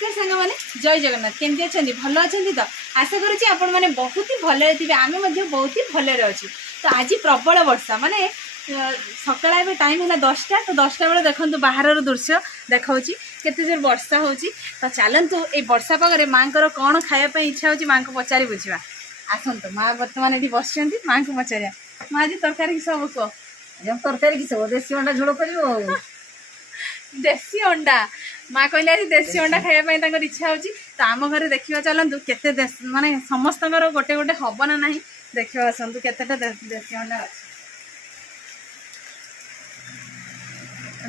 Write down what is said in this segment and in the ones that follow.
नमस्कार सांग मैंने जय जगन्नाथ केमती अच्छा भल अच्छा तो आशा करुँच आपण मैंने बहुत ही भले थे आम बहुत ही भले अच्छे। तो आज प्रबल वर्षा माने सकाल टाइम है 10टा तो 10टा बेले देखो बाहर दृश्य देखा केते जोर वर्षा हो। तो चलतु ये वर्षा पागे माँ को कौन खायापी इच्छा हो माँ को पचारि बुझा आसतु माँ बर्तमान ये बस माँ को पचार माँ आज तरकारी किस हम कह तरकारी किस देसी अंडा झोल कर देसी अंडा माँ कहले आज देसी अंडा खायापी इच्छा हो। तो आम घर देखा चलतु के माने समस्त गोटे गोटे हम ना ना देखा आसतु केतेटा देसी अंडा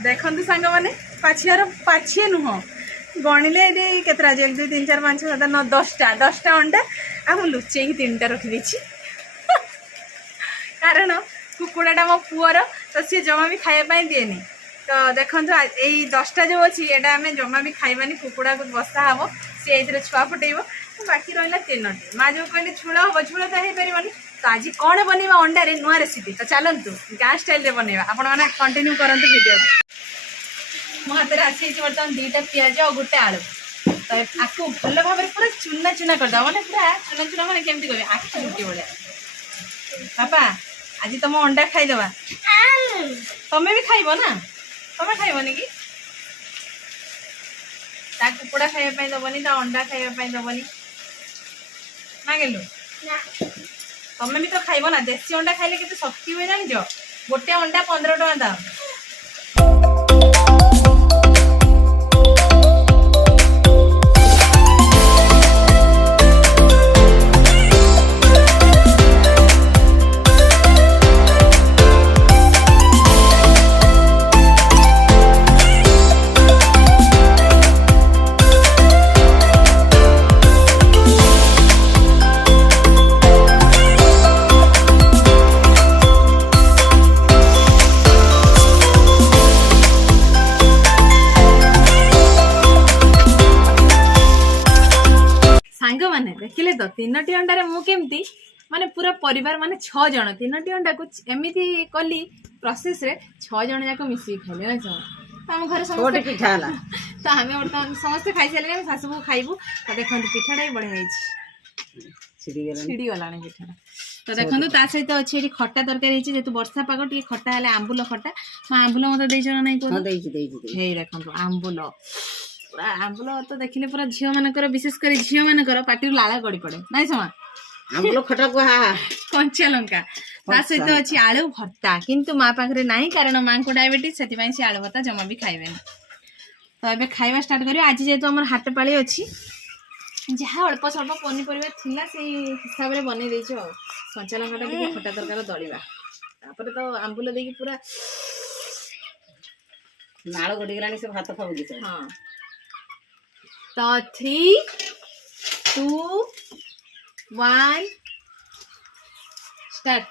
देखु सांग मैंने पाछिए नुह गणिले ये केतरा 1 2 3 4 5 6 7 9 10टा अंडा आ लुचे 3टा रखी कारण कुकुड़ाटा मो पुअर तो सी जमा भी खायापी दिएनि। तो देखो यही 10टा जो अच्छी यहाँ आम जमा भी खाइबानी कुकुड़ा को बसा हम सी ये छुआ फुटेब तो बाकी रहा 3टी माँ जो कहले झोल हम झोल तो हो पार। तो आज कौन बनवा अंडारे नुआ रेसिपी तो चलतु गाँ स्टाइल बनवा आपण मैंने कंटिन्यू करंतु वीडियो मो हाथ में आसी बर्तमान 2टा पियाज और गोटे आलू। तो आपको भल भाव पूरा चूना चूना करदे मैंने पूरा चूना चूना मैंने केमती कह आखि रुटी भाया पापा आज तुम अंडा खाईदे तुम्हें भी खाइब ना तुम्हें खाइबनी कि कुकुड़ा खायापी दबनी अंडा खायापी दबनी ना गेलु तुम्हें भी तो खाइब ना देसी अंडा खाइले केते शक्ति हुए जान गोटे अंडा 15 टका दाम। देखिले तो 3टी अंडारे मु केमती माने पूरा परिवार माने 6 जन 3टी अंडा को एमती कली प्रोसेस रे 6 जन जाक मिसी खाइले ना तो हम घर समस्त पिठा हला तो हमें बर्तमान समस्त खाई सारे हम सासु को खाइबू। तो देखो पिठाटा भी बढ़िया छिड़ी गला पिठाटा। तो देखो ता सहित अच्छे खट्टा तरकारी जेतु वर्षा पाग टे खट्टा हेले आंबुल खट्टा माँ आंबुल मत देछ ना नहीं तो देखो आंबुल पूरा आंबुल तो देखिले पूरा झील मानकर विशेष कर झील मानकर पाटी लाला गड़ी पड़े ना समा आंबुल खटा को कंचा लंका ता सहित अच्छी आलू भर्ता किंतु माँ पाखे ना कारण माँ को डायबिटीज से आलू भर्ता जमा भी खाइबे। तो ये खाइबा स्टार्ट करियो आज जेहेतु हमर हाट पाली अच्छी जहाँ अल्प स्वल्प पनीपरिया थिला से हिसाब से बनै देइछो कंचा लंकाटा टिके खट्टा तरकारी दलिबा तापर तो आंबुल देकी पूरा नाळ गडी गलानी से भात खाबो कि हां। तो 3 2 1 स्टार्ट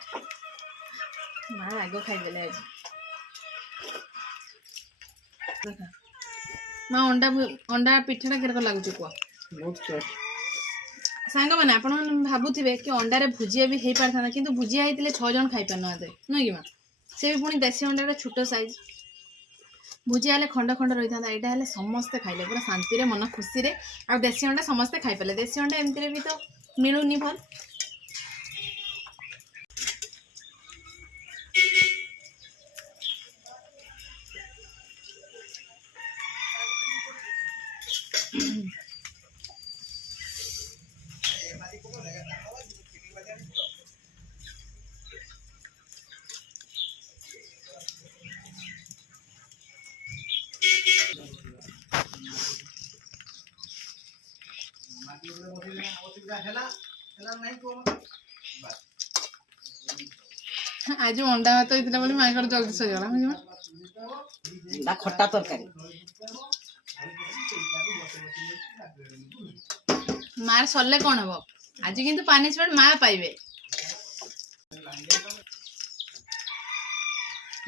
माँ आगो खाइदेले आज माँ अंडा पिठाटा केरक लागुची कुआ बहुत टेस्ट सांग मैंने आप भावुवे कि अंडारे भुजिया भी हो पार था कि भुजिया होते 6 जन खाई पार ना नुह कि माँ से भी पुणी देसी अंडा छोट साइज भुजिया हेल्ले खंड खंड रही था यहाँ हेल्ले समस्ते खाइले पूरा शांति मन खुशी आ देसी अंडा समस्ते खाई पारे देसी अंडा एमती भी तो मिलूनी भल। आज अंडा भात होता बोली माँ जल्दी सरीगला खट्टा तरकारी मार सरले कौन हम आज किंतु पनिशमेंट माँ पाइबे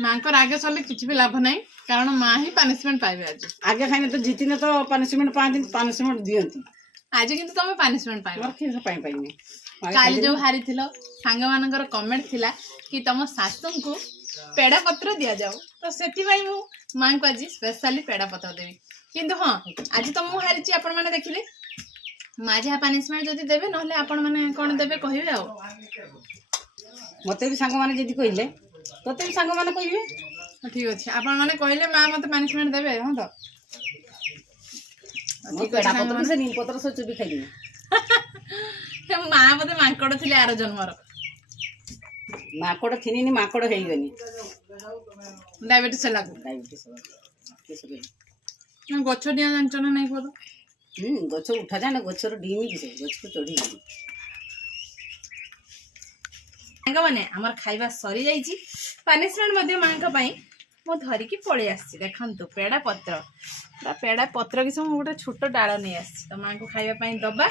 माँ को आगे सरले किसी भी लाभ नहीं कारण माँ ही पनिशमेंट पाइबे आज आगे खाने तो जीतिने तो पनिशमेंट पाती पनिशमेंट दियंती आज किंतु तुम पनिशमेंट पाइबे काली जो हारी थिलो सांग मानकर कमेंट थिला कि तुम सासू को पेड़ा पत्र दि जाओ तो से माँ को आज स्पेशली पेड़ा पत्र देवी କିନ୍ତୁ ହଁ ଆଜି ତ ମୁଁ ହାରିଛି ଆପଣ ମାନେ ଦେଖିଲେ ମା ଯାହା ପାନିଶମେଣ୍ଟ ଯଦି ଦେବେ ନହେଲେ ଆପଣ ମାନେ କ'ଣ ଦେବେ କହିବେ ଆଉ ମତେ ବି ସାଙ୍ଗମାନେ ଯଦି କହିଲେ ତତେ ବି ସାଙ୍ଗମାନେ କହିବେ। ଠିକ ଅଛି ଆପଣ ମାନେ କହିଲେ ମା ମତେ ପାନିଶମେଣ୍ଟ ଦେବେ ହଁ ତ ମୁଁ ପେଡ଼ା ପତ୍ର ସେ ନିମ ପତ୍ର ସବୁ ଚୁବି ଖାଇଦେବି। ମା ବୋଧେ ମାଙ୍କଡ ଥିଲେ ଆର ଜନ୍ମର ମାଙ୍କଡ ଥିନିନି ମାଙ୍କଡ ହେଇଗନି ଡାଇବେଟିସ୍ ହେଲାକୁ ଡାଇବେଟିସ୍ ଗଛ ଡିଆଁ ଜାଣିଛ ନା ନାଇଁ କୁହ ଗଛ ଉଠା ଯାଏ ନା ଗଛର ଡିମି କି ସେ ଗଛକୁ ଚଢିଗଲି। ସାଙ୍ଗମାନେ ଆମର ଖାଇବା ସରି ଯାଇଛି ପାନିଶମେଣ୍ଟ ମଧ୍ୟ ମାଙ୍କ ପାଇଁ ମୁଁ ଧରିକି ପଳେଇ ଆସିଛି ଦେଖନ୍ତୁ ପେଡ଼ା ପତ୍ର ପେଡ଼ା ପତ୍ର କି ମୁଁ ଗୋଟେ ଛୋଟ ଡାଳ ନେଇ ଆସିଛି ତ ମାଙ୍କୁ ଖାଇବା ପାଇଁ ଦବା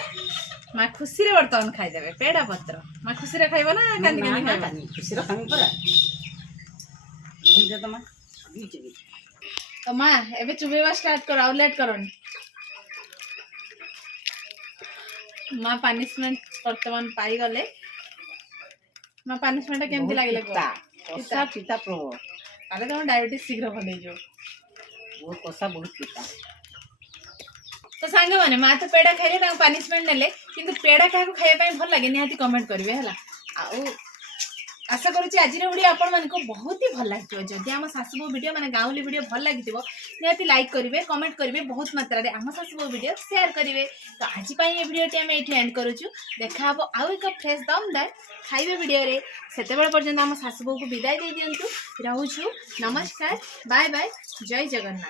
ମା ଖୁସିରେ ବର୍ତ୍ତମାନ ଖାଇଦେବେ ପେଡ଼ା ପତ୍ର ମା ଖୁସିରେ ଖାଇବ ନା କାନ୍ଦି କାନ୍ଦି ଖାଇବ ଖୁସିର ଖାଇବି ପରା ତ ମା ଏବେ ଚୁବେଇବା ଷ୍ଟାର୍ଟ କର ଆଉ ଲେଟ୍ କରନି ମା ପାନିଶମେଣ୍ଟ ବର୍ତ୍ତମାନ ପାଇଗଲେ ମା ପାନିଶମେଣ୍ଟ କେମିତି ଲାଗିଲା କଷା ପିତା ପ୍ରବଳ ତାହେଲେ ତମ ଡାଇବେଟିସ୍ ଶୀଘ୍ର ଭଲ ହେଇଯିବ ବହୁତ କଷା ବହୁତ ପିତା। ତ ସାଙ୍ଗମାନେ ମା ତ ପେଡ଼ା ଖାଇଲେ ତାଙ୍କୁ ପାନିଶମେଣ୍ଟ ନେଲେ କିନ୍ତୁ ପେଡ଼ା କାହାକୁ ଖାଇବା ପାଇଁ ଭଲ ଲାଗେ ନିହାତି କମେଣ୍ଟ କରିବେ ହେଲା ଆଉ आशा करुँच आज वीडियो आपण मानक बहुत ही भल लगे जदि आम सासुबो वीडियो माने गाँवली वीडियो भल लगी निहाती लाइक करेंगे कमेंट करेंगे बहुत मात्रा रे आम सासुबो वीडियो शेयर करेंगे। तो आज ये वीडियो आम ये एंड करूँ देखा आउ एक फ्रेश दमदार खाइबे वीडियो रे से पर्यंत आम सासुबो को विदाय दे दिंतु रोचु नमस्कार बाय बाय जय जगन्नाथ।